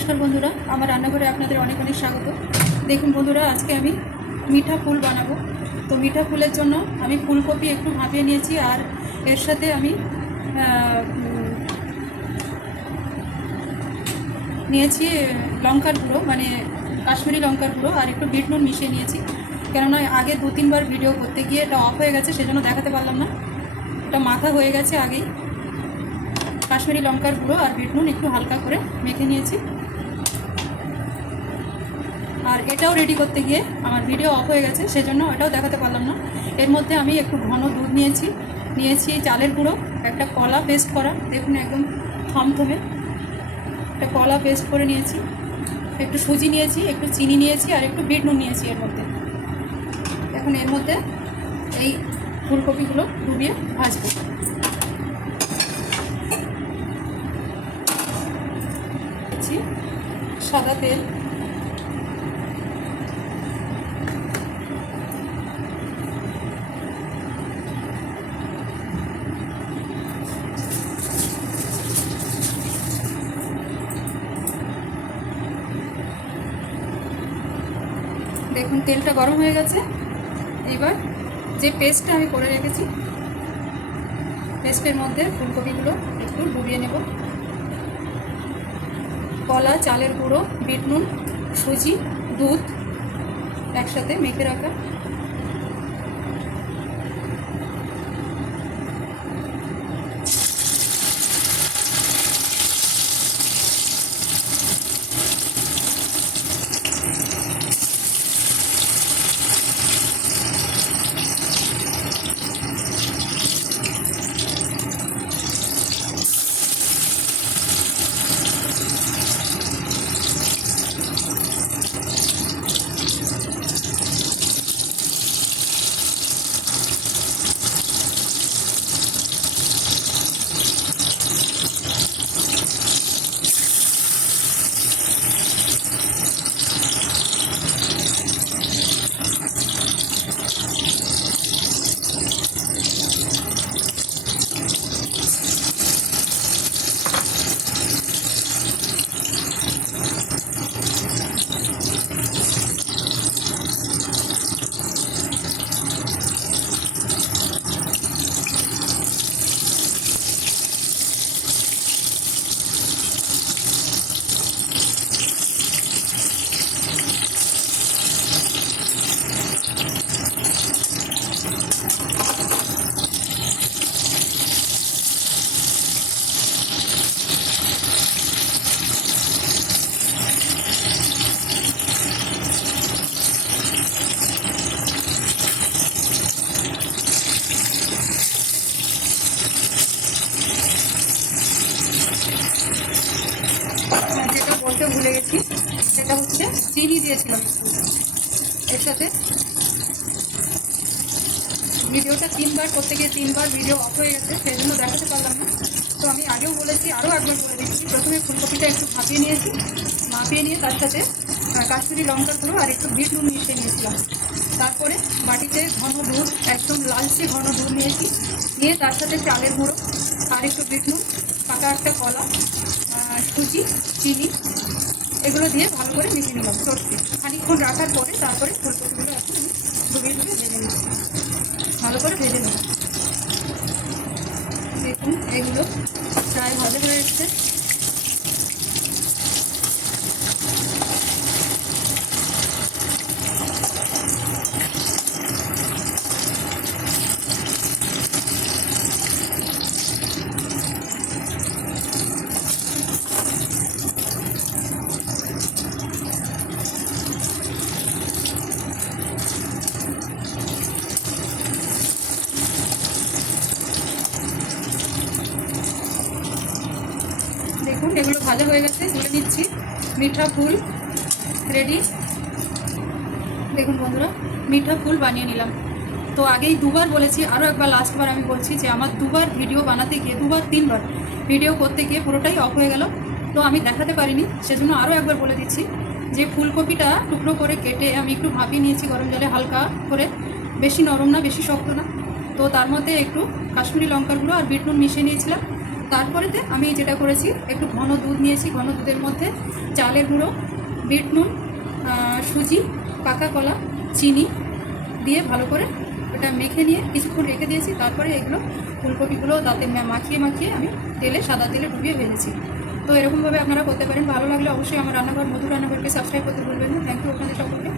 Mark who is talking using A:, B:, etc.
A: নমস্কার বন্ধুরা, আমার রান্নাঘরে আপনাদের অনেক অনেক স্বাগত। দেখুন বন্ধুরা, আজকে আমি মিঠা ফুল বানাবো। তো মিঠা ফুলের জন্য আমি ফুলকপি একটু ভাপিয়ে নিয়েছি আর এর সাথে আমি নিয়েছি লঙ্কার গুঁড়ো মানে কাশ্মীরি লঙ্কার গুঁড়ো আর একটু বিট নুন মিশিয়ে নিয়েছি। কেননা আগে দু তিনবার ভিডিও করতে গিয়ে এটা অফ হয়ে গেছে, সেজন্য দেখাতে পারলাম না। এটা মাথা হয়ে গেছে আগেই। কাশ্মীরি লঙ্কার গুঁড়ো আর বিট নুন একটু হালকা করে মেখে নিয়েছি। আর এটাও রেডি করতে গিয়ে আমার ভিডিও অফ হয়ে গেছে, সেজন্য এটাও দেখাতে পারলাম না। এর মধ্যে আমি একটু ঘন দুধ নিয়েছি নিয়েছি চালের গুঁড়ো, একটা কলা পেস্ট করা, দেখুন একদম থমথমে। একটা কলা পেস্ট করে নিয়েছি, একটু সুজি নিয়েছি, একটু চিনি নিয়েছি, আর একটু বিট নুন নিয়েছি এর মধ্যে। এখন এর মধ্যে এই ফুলকপিগুলো ডুবিয়ে ভাজবো। সাদা তেল। দেখুন, তেলটা গরম হয়ে গেছে। এবার যে পেস্টটা আমি করে রেখেছি, পেস্টের মধ্যে ফুলকপিগুলো একটু ডুবিয়ে নেব। কলা, চালের গুঁড়ো, বিট নুন, সুজি, দুধ একসাথে মেখে রাখা আর যেটা বলতে ভুলে গেছি সেটা হচ্ছে চিনি দিয়েছিলাম এর সাথে। ভিডিওটা তিনবার করতে গিয়ে তিনবার ভিডিও অফ হয়ে গেছে সেই জন্য দেখাতে পারলাম না। তো আমি আগেও বলেছি আরও একবার বলে দিচ্ছি, প্রথমে ফুলকপিটা একটু ভাপিয়ে নিয়েছি, ভাপিয়ে নিয়ে তার সাথে কাশ্মীরি লঙ্কা গুঁড়ো আর একটু বিট নুন মিশিয়ে নিয়েছিলাম। তারপরে বাটিতে ঘন দুধ, একদম লালচে ঘন দুধ নিয়েছি, নিয়ে তার সাথে চালের গুঁড়ো আর একটু বিট নুন, পাকা একটা কলা সুজি, চিনি এগুলো দিয়ে ভালো করে মিশিয়ে নিলাম, সর্ষে। খানিকক্ষণ রাখার পরে তারপরে ফুলকপিগুলো এখন আমি ডুবিয়ে ডুবিয়ে ভেজে নিচ্ছি ভালো করে ভেজে নেব দেখুন, এগুলো প্রায় ভালো হয়ে এসছে দেখুন এগুলো ভালো হয়ে গেছে তুলে নিচ্ছি। মিঠা ফুল রেডি দেখুন বন্ধুরা, মিঠা ফুল বানিয়ে নিলাম। তো আগেই দুবার বলেছি আরও একবার লাস্টবার আমি বলছি যে আমার দুবার ভিডিও বানাতে গিয়ে, দুবার, তিনবার ভিডিও করতে গিয়ে পুরোটাই অফ হয়ে গেল। তো আমি দেখাতে পারিনি, সেজন্য আরও একবার বলে দিচ্ছি যে ফুলকপিটা টুকরো করে কেটে আমি একটু ভাপিয়ে নিয়েছি গরম জলে হালকা করে। বেশি নরম না, বেশি শক্ত না। তো তার মধ্যে একটু কাশ্মীরি লঙ্কার গুঁড়ো আর বিট নুন মিশিয়ে নিয়েছিলাম। তারপরেতে আমি যেটা করেছি, একটু ঘন দুধ নিয়েছি, ঘন দুধের মধ্যে চালের গুঁড়ো, বিট নুন সুজি, পাকা কলা, চিনি দিয়ে ভালো করে ওটা মেখে নিয়ে কিছুক্ষণ রেখে দিয়েছি। তারপরে এগুলো ফুলকপিগুলো তাতে মাখিয়ে মাখিয়ে আমি তেলে, সাদা তেলে ডুবিয়ে ভেজেছি তো এরকমভাবে আপনারা করতে পারেন। ভালো লাগলে অবশ্যই আমার রান্নাঘর মধুর রান্নাঘরকে সাবস্ক্রাইব করতে ভুলবেন না। থ্যাংক ইউ আপনাদের সকলকে।